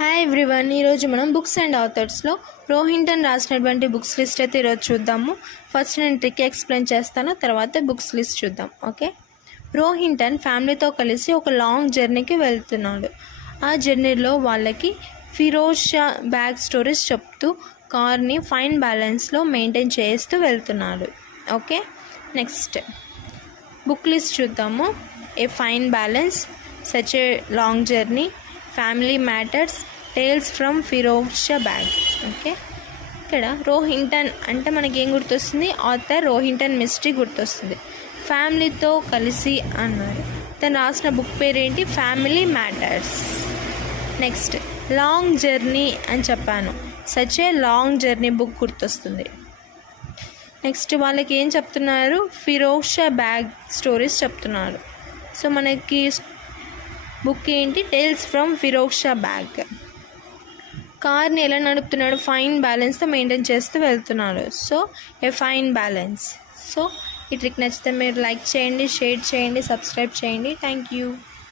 Hi everyone, ఈరోజు మనం books and ఆథర్స్లో Rohinton రాసినటువంటి బుక్స్ లిస్ట్ అయితే ఈరోజు చూద్దాము. ఫస్ట్ నేను ట్రిక్ ఎక్స్ప్లెయిన్ చేస్తాను, తర్వాత బుక్స్ లిస్ట్ చూద్దాం. ఓకే, రోహింటన్ ఫ్యామిలీతో కలిసి ఒక లాంగ్ జర్నీకి వెళ్తున్నాడు. ఆ జర్నీలో వాళ్ళకి ఫిరోజ్ షా బ్యాక్ స్టోరీస్ చెప్తూ కార్ని ఫైన్ బ్యాలెన్స్లో మెయింటైన్ చేస్తూ వెళ్తున్నాడు. ఓకే, నెక్స్ట్ బుక్ లిస్ట్ చూద్దాము. A fine balance, such a long journey, family matters, tales from Firozsha Baag. Okay, ఇక్కడ రోహింటన్ అంటే మనకి ఏం గుర్తొస్తుంది? ఆథర్ రోహింటన్ మిస్టరీ గుర్తొస్తుంది. ఫ్యామిలీతో కలిసి అన్నారు. తను రాసిన బుక్ పేరేంటి? Family matters. Next long journey అని చెప్పాను, such a long journey book గుర్తొస్తుంది. నెక్స్ట్ వాళ్ళకి ఏం చెప్తున్నారు? ఫిరోజ్ షా బ్యాగ్ స్టోరీస్ చెప్తున్నారు. సో మనకి బుక్ ఏంటి? Tales from Firozsha Baag. కార్ని ఎలా నడుపుతున్నాడు? ఫైన్ బ్యాలెన్స్తో మెయింటైన్ చేస్తూ వెళ్తున్నాడు. So a fine balance. So ఈ ట్రిక్ నచ్చితే మీరు లైక్ చేయండి, షేర్ చేయండి, సబ్స్క్రైబ్ చేయండి. Thank you.